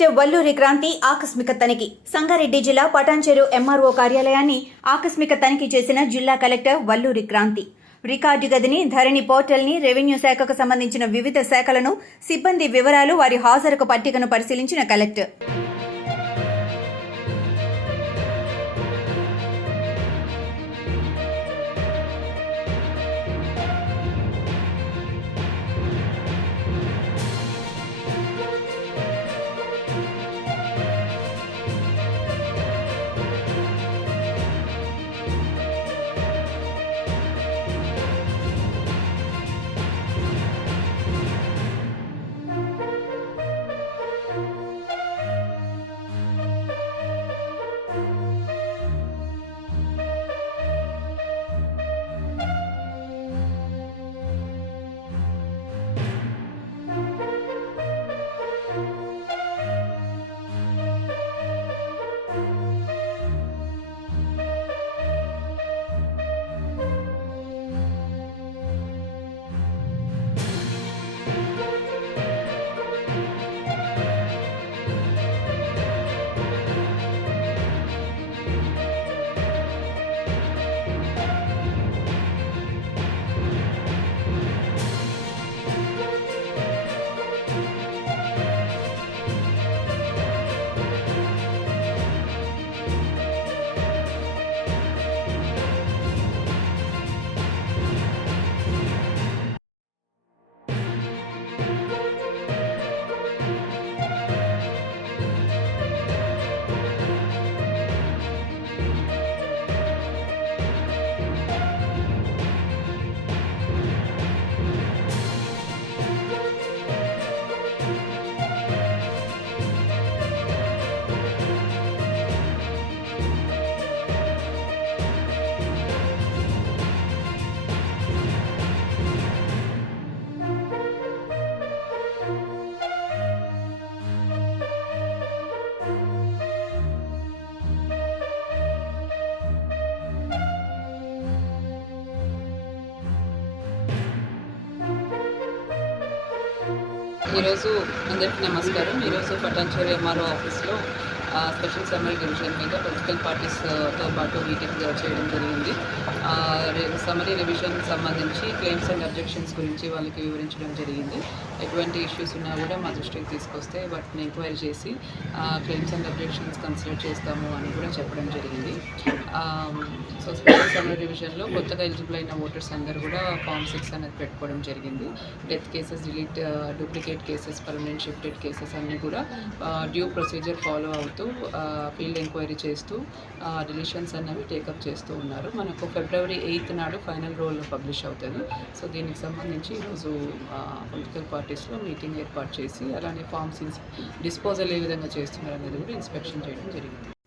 Collector Valluri Kranti ఆకస్మిక తనిఖీ. సంగారెడ్డి జిల్లా పటాన్చెరు ఎంఆర్ఓ కార్యాలయాన్ని ఆకస్మిక తనిఖీ చేసిన జిల్లా కలెక్టర్ వల్లూరి క్రాంతి. రికార్డు గదిని, ధరణి పోర్టల్ని, రెవెన్యూ శాఖకు సంబంధించిన వివిధ శాఖలను, సిబ్బంది వివరాలు, వారి హాజరుకు పట్టికను పరిశీలించిన కలెక్టర్ ఈరోజు అందరికీ నమస్కారం. ఈరోజు పటాన్చెరు ఎంఆర్ఓ ఆఫీస్లో స్పెషల్ సమ్మరీ రివిజన్ మీద పొలిటికల్ పార్టీస్తో పాటు మీటింగ్ చేయడం జరిగింది. సమ్మరీ రివిజన్ సంబంధించి క్లెయిమ్స్ అండ్ అబ్జెక్షన్స్ గురించి వాళ్ళకి వివరించడం జరిగింది. ఎటువంటి ఇష్యూస్ ఉన్నా కూడా మా దృష్టికి తీసుకొస్తే వాటిని ఎంక్వైరీ చేసి క్లెయిమ్స్ అండ్ అబ్జెక్షన్స్ కన్సిడర్ చేస్తాము అని కూడా చెప్పడం జరిగింది. సో స్పెషల్ సమ్మరీ రివిజన్లో కొత్తగా ఎలిజిబుల్ అయిన ఓటర్స్ అందరూ కూడా Form 6 అనేది పెట్టుకోవడం జరిగింది. Death cases, duplicate cases, permanent shifted cases అన్నీ కూడా డ్యూ ప్రొసీజర్ ఫాలో అవుతూ ఫీల్డ్ ఎంక్వైరీ చేస్తూ డిలిషన్స్ అన్నవి టేకప్ చేస్తూ ఉన్నారు. మనకు February 8th నాడు ఫైనల్ రోల్ పబ్లిష్ అవుతుంది. సో దీనికి సంబంధించి ఈరోజు పొలిటికల్ పార్టీస్లో మీటింగ్ ఏర్పాటు చేసి అలానే ఫార్మ్స్ డిస్పోజల్ ఏ విధంగా చేస్తున్నారు అనేది కూడా ఇన్స్పెక్షన్ చేయడం జరిగింది.